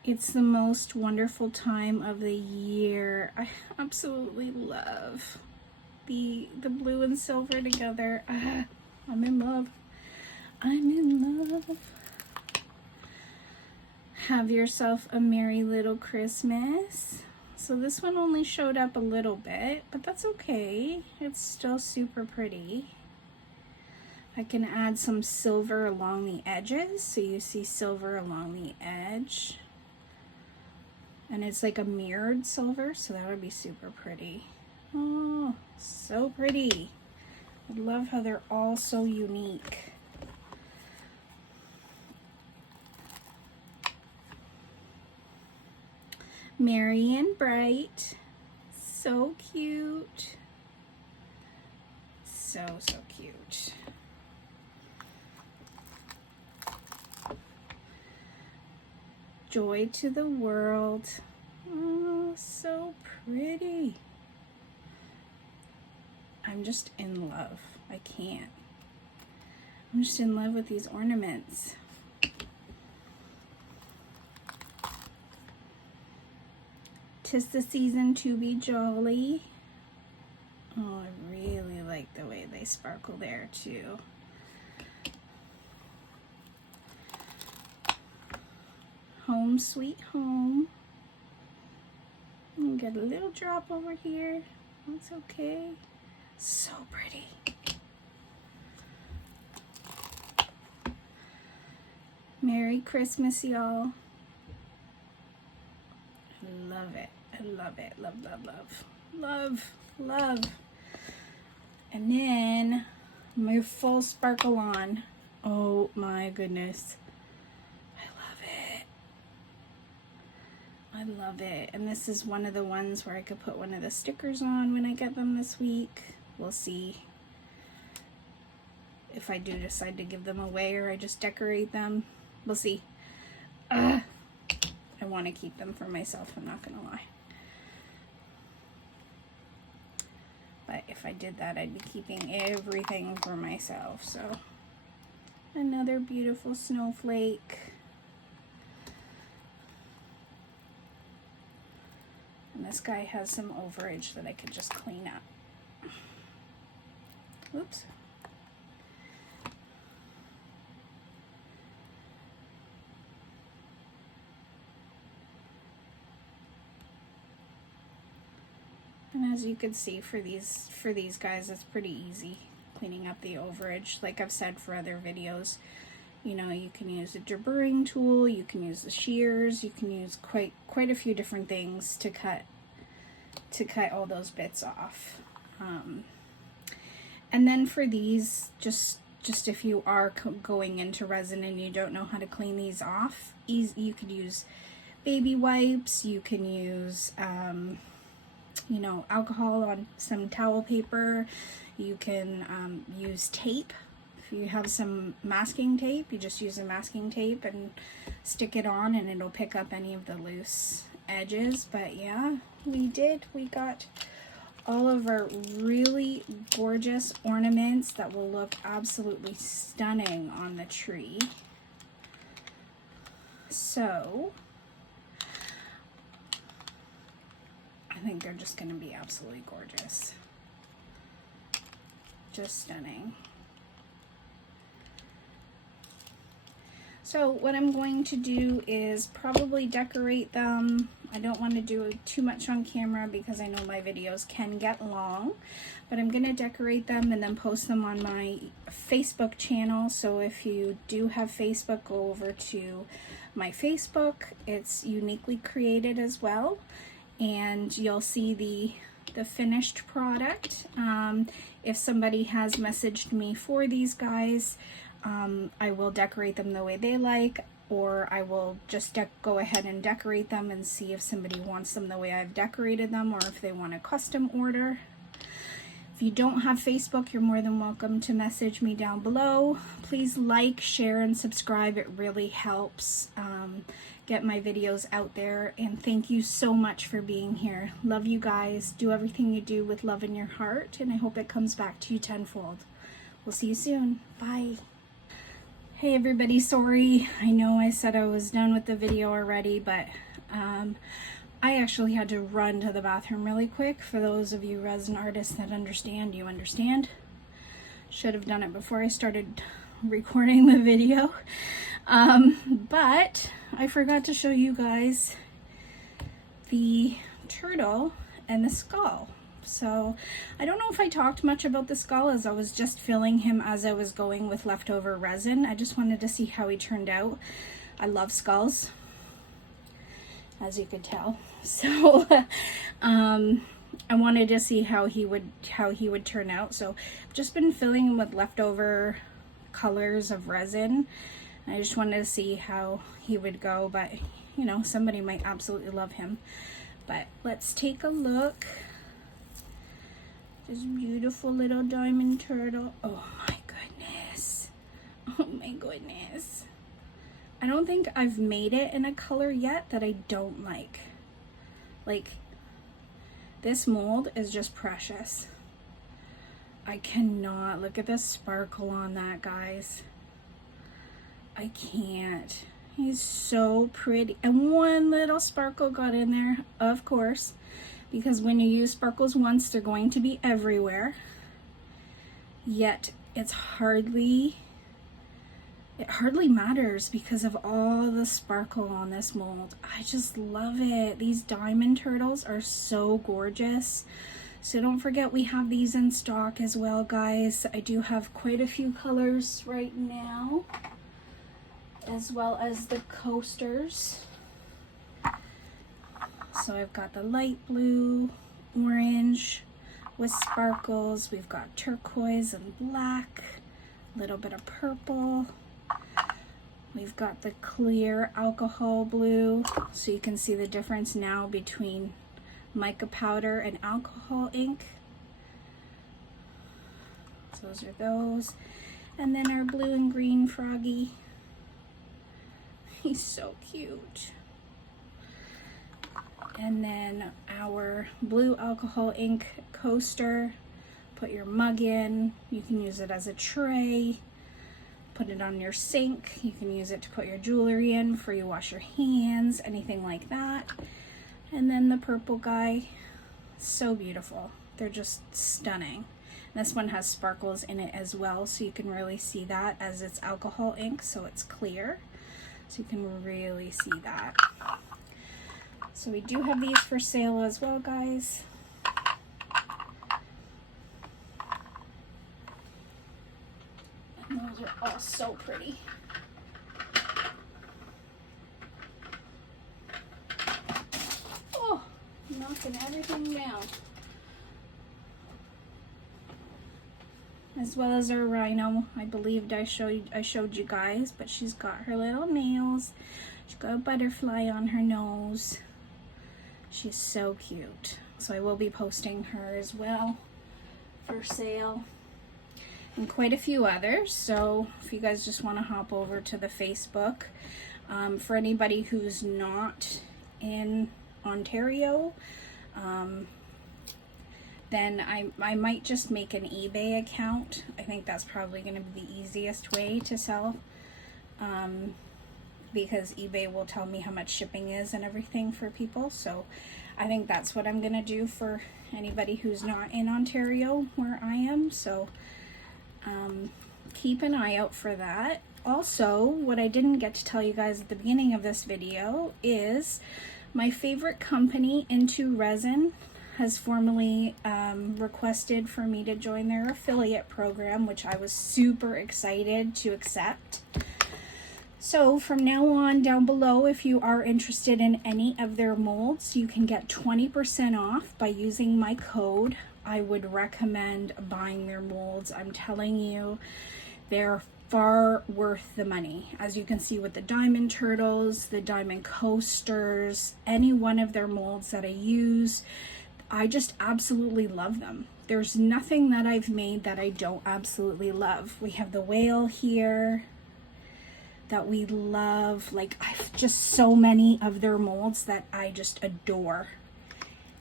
It's the most wonderful time of the year. I absolutely love the blue and silver together. I'm in love. I'm in love. Have yourself a merry little Christmas. So this one only showed up a little bit, but that's okay. It's still super pretty. I can add some silver along the edges, so you see silver along the edge. And it's like a mirrored silver, so that would be super pretty. Oh, so pretty. I love how they're all so unique. Merry and bright. So cute. So cute. Joy to the world. Oh, so pretty. I'm just in love. I can't. I'm just in love with these ornaments. "'Tis the season to be jolly." Oh, I really like the way they sparkle there too. "Home sweet home." And get a little drop over here. That's okay. So pretty. Merry Christmas, y'all. Love it. I love it. Love, love, love. Love, love. And then my full sparkle on. Oh my goodness. I love it. I love it. And this is one of the ones where I could put one of the stickers on when I get them this week. We'll see if I do decide to give them away or I just decorate them. We'll see. I want to keep them for myself, I'm not gonna lie. But if I did that, I'd be keeping everything for myself. So another beautiful snowflake. And this guy has some overage that I could just clean up. Oops. And as you can see, for these guys, it's pretty easy cleaning up the overage. Like I've said for other videos, you know, you can use a deburring tool, you can use the shears, you can use quite a few different things to cut all those bits off. And then for these, just if you are going into resin and you don't know how to clean these off, you could use baby wipes, you can use you know, alcohol on some towel paper. You can use tape. If you have some masking tape, you just use a masking tape and stick it on and it'll pick up any of the loose edges. But yeah, we got all of our really gorgeous ornaments that will look absolutely stunning on the tree. So I think they're just going to be absolutely gorgeous. Just stunning. So what I'm going to do is probably decorate them. I don't want to do too much on camera because I know my videos can get long, but I'm going to decorate them and then post them on my Facebook channel. So if you do have Facebook, go over to my Facebook. It's Uniquely Created as well. And you'll see the finished product. If somebody has messaged me for these guys, I will decorate them the way they like, or I will just go ahead and decorate them and see if somebody wants them the way I've decorated them, or if they want a custom order. If you don't have Facebook, you're more than welcome to message me down below. Please like, share, and subscribe. It really helps get my videos out there. And thank you so much for being here. Love you guys. Do everything you do with love in your heart, and I hope it comes back to you tenfold. We'll see you soon. Bye. Hey everybody, sorry. I know I said I was done with the video already, but I actually had to run to the bathroom really quick. For those of you resin artists that understand, you understand. Should have done it before I started recording the video. But I forgot to show you guys the turtle and the skull. So I don't know if I talked much about the skull, as I was just filling him as I was going with leftover resin. I just wanted to see how he turned out. I love skulls, as you could tell. So I wanted to see how he would turn out. So I've just been filling him with leftover colors of resin. I just wanted to see how he would go, but you know, somebody might absolutely love him. But let's take a look. This beautiful little diamond turtle. Oh my goodness. Oh my goodness. I don't think I've made it in a color yet that I don't like. Like, this mold is just precious. I cannot. Look at the sparkle on that, guys. I can't. He's so pretty. And one little sparkle got in there, of course, because when you use sparkles once, they're going to be everywhere. Yet it hardly matters because of all the sparkle on this mold. I just love it. These diamond turtles are so gorgeous. So don't forget, we have these in stock as well, guys. I do have quite a few colors right now, as well as the coasters. So I've got the light blue, orange with sparkles. We've got turquoise and black, a little bit of purple. We've got the clear alcohol blue, so you can see the difference now between mica powder and alcohol ink. So those are those. And then our blue and green froggy. He's so cute. And then our blue alcohol ink coaster. Put your mug in. You can use it as a tray. Put it on your sink. You can use it to put your jewelry in before you wash your hands, anything like that. And then the purple guy, so beautiful. They're just stunning. This one has sparkles in it as well, so you can really see that, as it's alcohol ink, so it's clear. So you can really see that. So we do have these for sale as well, guys. And those are all so pretty. Oh, knocking everything down. As well as our rhino. I believed I showed you guys, but she's got her little nails. She's got a butterfly on her nose. She's so cute. So I will be posting her as well for sale. And quite a few others. So if you guys just want to hop over to the Facebook, for anybody who's not in Ontario, then I might just make an eBay account. I think that's probably going to be the easiest way to sell, because eBay will tell me how much shipping is and everything for people. So I think that's what I'm going to do for anybody who's not in Ontario where I am. So keep an eye out for that. Also, what I didn't get to tell you guys at the beginning of this video is my favorite company, Into Resin, has formally requested for me to join their affiliate program, which I was super excited to accept. So from now on, down below, if you are interested in any of their molds, you can get 20% off by using my code. I would recommend buying their molds. I'm telling you, they're far worth the money. As you can see with the diamond turtles, the diamond coasters, any one of their molds that I use, I just absolutely love them. There's nothing that I've made that I don't absolutely love. We have the whale here that we love. Like, I've just so many of their molds that I just adore.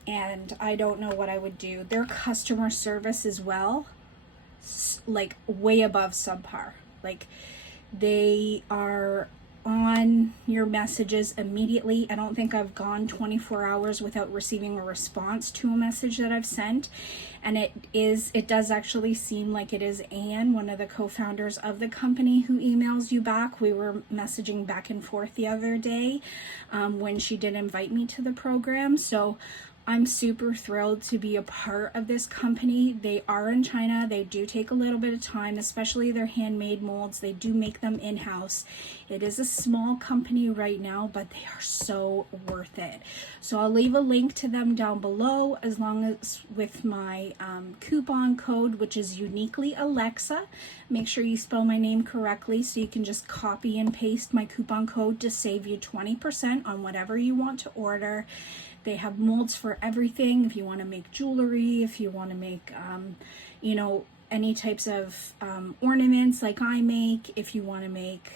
And I don't know what I would do. Their customer service as well, like way above subpar. Like, they are on your messages immediately. I don't think I've gone 24 hours without receiving a response to a message that I've sent. And it does actually seem like it is Anne, one of the co-founders of the company, who emails you back. We were messaging back and forth the other day when she did invite me to the program. So I'm super thrilled to be a part of this company. They are in China. They do take a little bit of time, especially their handmade molds. They do make them in-house. It is a small company right now, but they are so worth it. So I'll leave a link to them down below, as long as with my coupon code, which is uniquely Alexa. Make sure you spell my name correctly, so you can just copy and paste my coupon code to save you 20% on whatever you want to order. They have molds for everything. If you want to make jewelry, if you want to make, you know, any types of ornaments like I make, if you want to make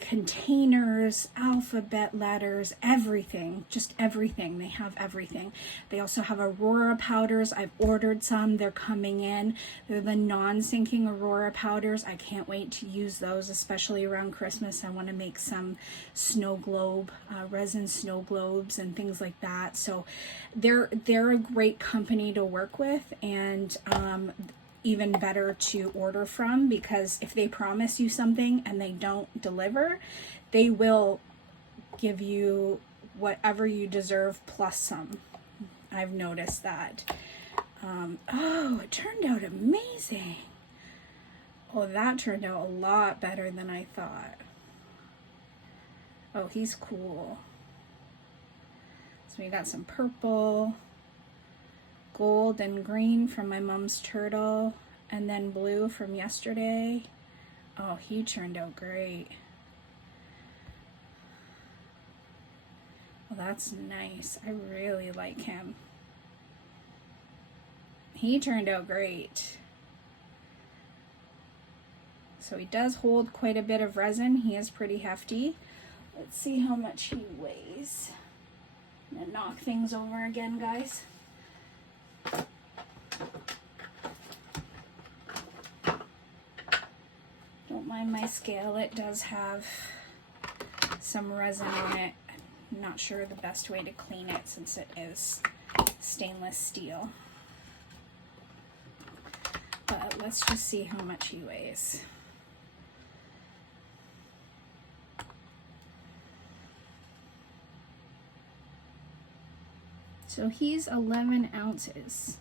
containers, alphabet letters, everything, just everything. They have everything. They also have Aurora powders. I've ordered some. They're coming in. They're the non-sinking Aurora powders. I can't wait to use those, especially around Christmas. I want to make some snow globe, resin snow globes and things like that. So they're a great company to work with, and even better to order from, because if they promise you something and they don't deliver, they will give you whatever you deserve plus some. I've noticed that. Oh, it turned out amazing. Oh, that turned out a lot better than I thought. Oh, he's cool. So we got some purple, gold and green from my mom's turtle, and then blue from yesterday. Oh, he turned out great. Well, that's nice. I really like him. He turned out great. So he does hold quite a bit of resin. He is pretty hefty. Let's see how much he weighs. I'm gonna knock things over again, guys. Don't mind my scale. It does have some resin on it. I'm not sure the best way to clean it since it is stainless steel. But let's just see how much he weighs. So he's 11 ounces.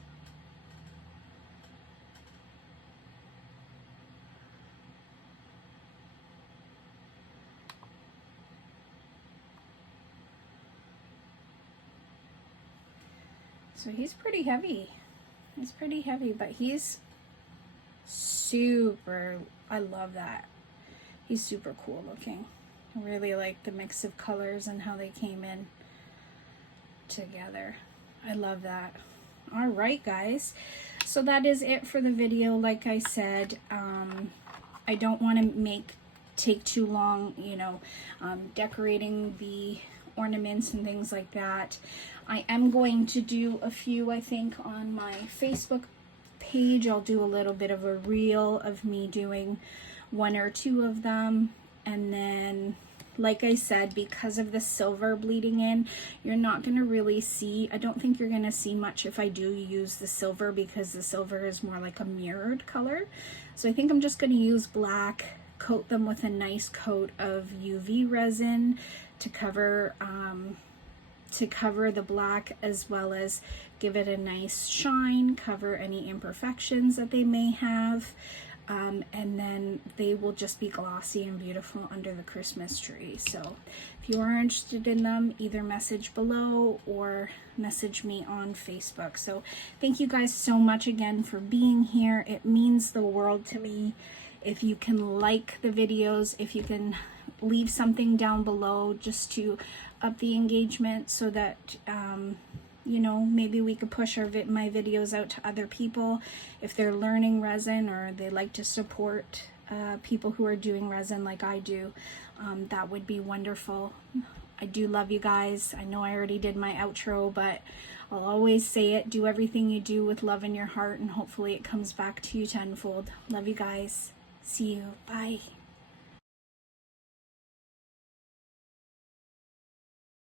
So he's pretty heavy. He's pretty heavy, but he's super, I love that. He's super cool looking. I really like the mix of colors and how they came in together. I love that. All right, guys. So that is it for the video. Like I said, I don't want to take too long, you know, decorating the ornaments and things like that. I am going to do a few, I think, on my Facebook page. I'll do a little bit of a reel of me doing one or two of them, and then, like I said, because of the silver bleeding in, you're not going to really see, I don't think you're going to see much if I do use the silver, because the silver is more like a mirrored color. So I think I'm just going to use black, coat them with a nice coat of UV resin to cover the black, as well as give it a nice shine, cover any imperfections that they may have. And then they will just be glossy and beautiful under the Christmas tree. So if you are interested in them, either message below or message me on Facebook. So thank you guys so much again for being here. It means the world to me. If you can like the videos, if you can leave something down below just to up the engagement, so that you know, maybe we could push my videos out to other people if they're learning resin, or they like to support people who are doing resin like I do. That would be wonderful. I do love you guys. I know I already did my outro, but I'll always say it. Do everything you do with love in your heart, and hopefully it comes back to you tenfold. Love you guys. See you. Bye.